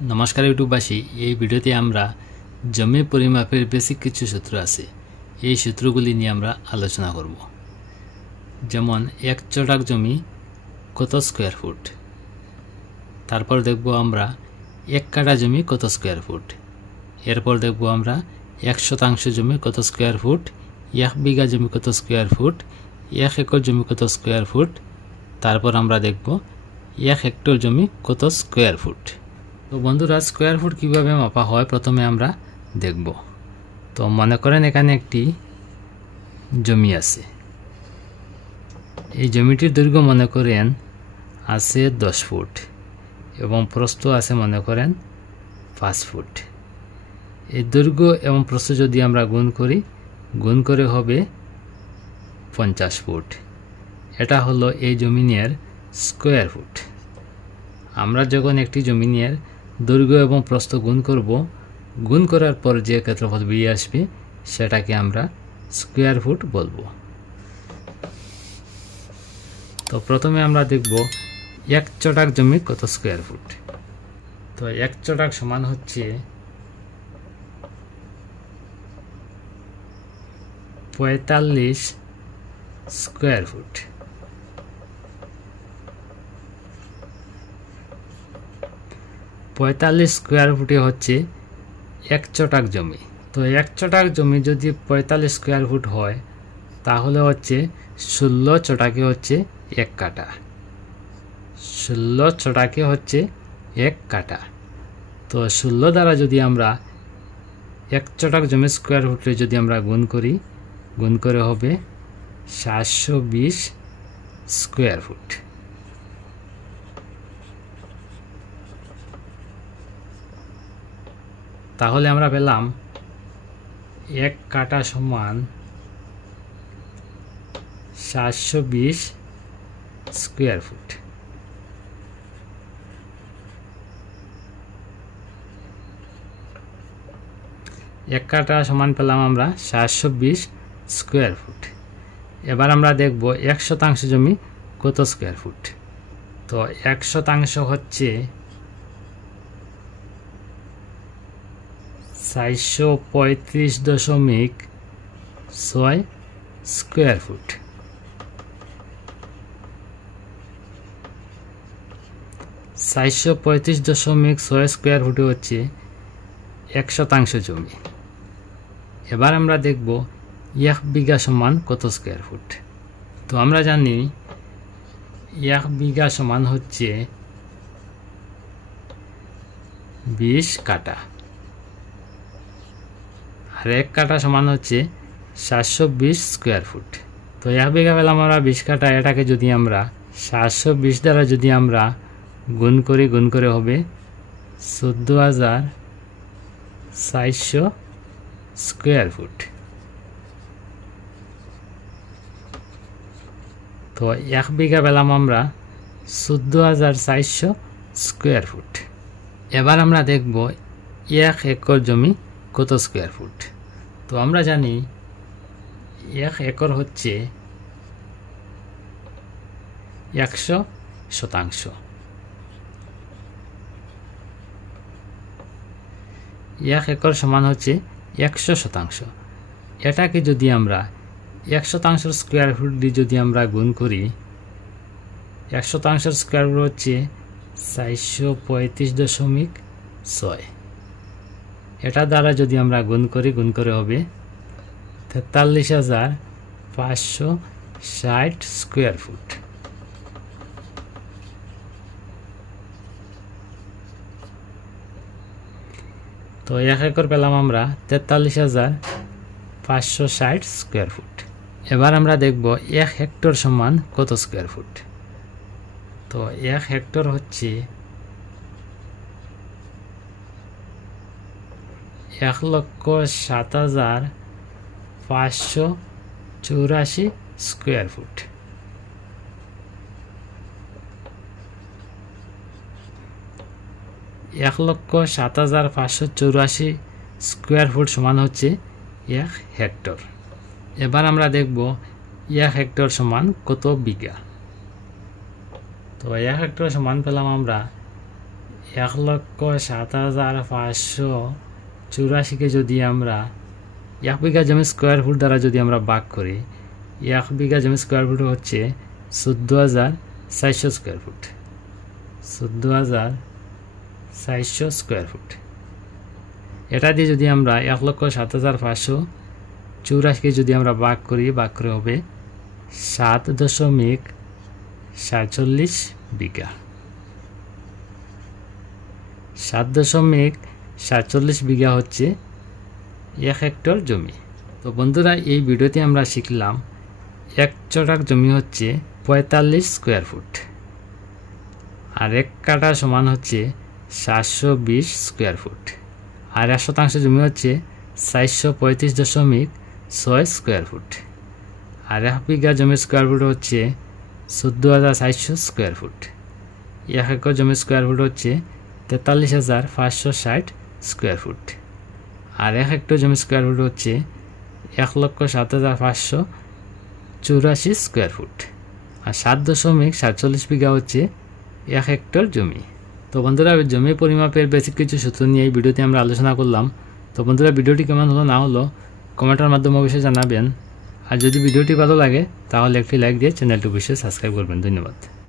নমস্কার ইউটিউববাসী, এই ভিডিওতে আমরা জমি পরিমাপের বেসিক কিছু সূত্র আছে, এই সূত্রগুলি নিয়ে আমরা আলোচনা করব। যেমন 1 চটাক জমি কত স্কোয়ার ফুট, তারপর দেখব আমরা 1 কাঠা জমি কত স্কোয়ার ফুট, এরপর দেখব আমরা 1 শতাংশ জমি কত স্কোয়ার ফুট, 1 বিঘা জমি কত স্কোয়ার ফুট, 1 একর জমি কত স্কোয়ার ফুট, তারপর আমরা দেখব 1 হেক্টর জমি কত স্কোয়ার ফুট। তো বন্ধুরা, স্কোয়ার ফুট কীভাবে মাপা হয় প্রথমে আমরা দেখব। তো মনে করেন এখানে একটি জমি আছে, এই জমিটির দৈর্ঘ্য মনে করেন আছে 10 ফুট এবং প্রস্থ আছে মনে করেন 5 ফুট। এই দৈর্ঘ্য এবং প্রস্থ যদি আমরা গুণ করে হবে 50 ফুট। এটা হলো এই জমিনের স্কোয়ার ফুট। আমরা যখন একটি জমিনের দৈর্ঘ্য এবং প্রস্থ গুণ করার পর যে ক্ষেত্রফল বেরিয়ে আসবে সেটাকে আমরা স্কোয়ার ফুট বলবো। তো প্রথমে আমরা দেখব 1 চটাক জমি কত স্কোয়ার ফুট। তো 1 চটাক সমান হচ্ছে 45 স্কোয়ার ফুট। স্কোয়ার ফুটে হচ্ছে 1 চটাক জমি। তো 1 চটাক জমি যদি 45 স্কোয়ার ফুট হয় তাহলে হচ্ছে 16 চটাকে হচ্ছে 1 কাঠা। 16 চটাকে হচ্ছে 1 কাঠা। তো 16 দ্বারা যদি আমরা 1 চটাক জমি স্কোয়ার ফুটে যদি আমরা গুণ করে হবে 720 স্কোয়ার ফুট। তাহলে আমরা পেলাম 1 কাঠা সমান 720 স্কোয়ার ফুট। এক কাঠা সমান পেলাম আমরা 720 স্কোয়ার ফুট। এবার আমরা দেখব 1 শতাংশ জমি কত স্কোয়ার ফুট। তো 1 শতাংশ হচ্ছে 435.6 স্কোয়ার ফুট। 435.6 স্কোয়ার ফুটে হচ্ছে 1 শতাংশ জমি। এবার আমরা দেখব 1 বিঘা সমান কত স্কোয়ার ফুট। তো আমরা জানি 1 বিঘা সমান হচ্ছে 20 কাঠা, আর 1 কাঠা সমান হচ্ছে 720 স্কোয়ার ফুট। তো 1 বিঘা পেলাম আমরা 20 কাঠা। এটাকে যদি আমরা 720 দ্বারা যদি আমরা গুণ করে হবে 14,400 স্কোয়ার ফুট। তো 1 বিঘা পেলাম আমরা 14,400 স্কোয়ার ফুট। এবার আমরা দেখব 1 একর জমি কত স্কোয়ার ফুট। তো আমরা জানি 1 একর হচ্ছে 100 শতাংশ। 1 একর সমান হচ্ছে 100 শতাংশ। এটাকে যদি আমরা 1 শতাংশের স্কোয়ার ফুট দিয়ে যদি আমরা গুণ করি, 1 শতাংশের স্কোয়ার ফুট হচ্ছে 435.6। এটা দ্বারা যদি আমরা গুণ করে হবে 43,560 স্কোয়ার ফুট। তো 1 একর পেলাম আমরা 43,560 স্কোয়ার ফুট। এবার আমরা দেখব 1 হেক্টর সমান কত স্কোয়ার ফুট। তো 1 হেক্টর হচ্ছে 1,07,584 স্কোয়ার ফুট। 1,07,584 স্কোয়ার ফুট সমান হচ্ছে 1 হেক্টর। এবার আমরা দেখব 1 হেক্টর সমান কত বিঘা। তো 1 হেক্টর সমান পেলাম আমরা 1,07,584 যদি আমরা 1 বিঘা জমি স্কোয়ার ফুট দ্বারা যদি আমরা ভাগ করি, 1 বিঘা জমি স্কোয়ার ফুট হচ্ছে 14,400 স্কোয়ার ফুট। 14,400 square foot. এটা দিয়ে যদি আমরা 1,07,584 যদি আমরা ভাগ করে হবে 7.47 বিঘা। 7.47 বিঘা হচ্ছে 1 হেক্টর জমি। তো বন্ধুরা, এই ভিডিওতে আমরা শিখলাম 1 চটাক জমি হচ্ছে 45 স্কোয়ার ফুট, আর 1 কাঠা সমান হচ্ছে 720 স্কোয়ার ফুট, আর 1 শতাংশ জমি হচ্ছে 435.6 স্কোয়ার ফুট, আর 1 বিঘা জমির স্কোয়ার ফুট হচ্ছে 14,400 স্কোয়ার ফুট। 1 একর জমির স্কোয়ার ফুট হচ্ছে 43,560 স্কোয়ার ফুট, আর 1 হেক্টর জমি স্কোয়ার ফুট হচ্ছে 1,07,584 স্কোয়ার ফুট, আর 7.47 বিঘা হচ্ছে 1 হেক্টর জমি। তো বন্ধুরা, জমি পরিমাপের বেসিক কিছু সূত্র নিয়ে এই ভিডিওতে আমরা আলোচনা করলাম। তো বন্ধুরা, ভিডিওটি কেমন হলো না হলো কমেন্টের মাধ্যমে অবশ্যই জানাবেন, আর যদি ভিডিওটি ভালো লাগে তাহলে একটি লাইক দিয়ে চ্যানেলটি অবশ্যই সাবস্ক্রাইব করবেন। ধন্যবাদ।